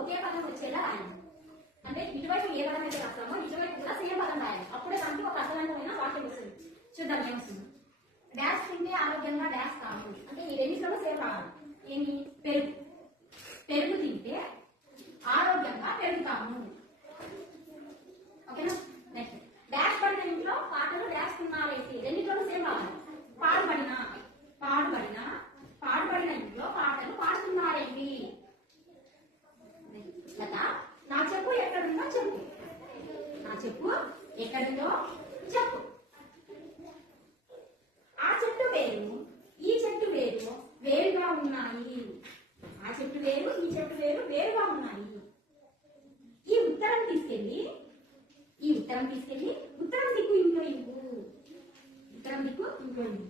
ఒకే పదం వచ్చేలా రాయండి అంటే ఇటువైపు ఏ పదం అయితే రాస్తామో ఇటువైపు కూడా సేమ్ పదం రాయాలి. అప్పుడే దానికి ఒక అర్థవంతమైన వాక్యం వస్తుంది. చూద్దాం ఏమొస్తుంది డాష్ తింటే ఆరోగ్యంగా డాష్ కావాలి అంటే ఈ రెండింటిలో సేమ్ రావాలి. ఏంటి పెరుగు. పెరుగు తింటే ఆరోగ్యంగా పెరుగుతాము ఓకేనా నెక్స్ట్ డాష్ పడిన ఇంట్లో పాటలు డాష్ తిన్నారేసి రెండింటిలో సేమ్ రావాలి పాడుపడిన పాడుపడిన పాడుపడిన ఇంట్లో పాటలు పాడుతున్నారేంటి లత నా చెప్పు ఎక్కడుందో చెప్పు నా చెప్పు. ఎక్కడిదో చెప్పు. ఆ చెట్టు వేరు ఈ చెట్టు వేరు వేరుగా ఉన్నాయి. ఆ చెట్టు వేరు ఈ చెట్టు వేరు వేరుగా ఉన్నాయి. ఈ ఉత్తరం తీసుకెళ్ళి ఈ ఉత్తరం తీసుకెళ్ళి ఉత్తరం దిక్కు ఇంట్లో ఇవ్వు ఉత్తరం దిక్కు ఇంట్లో ఇవ్వు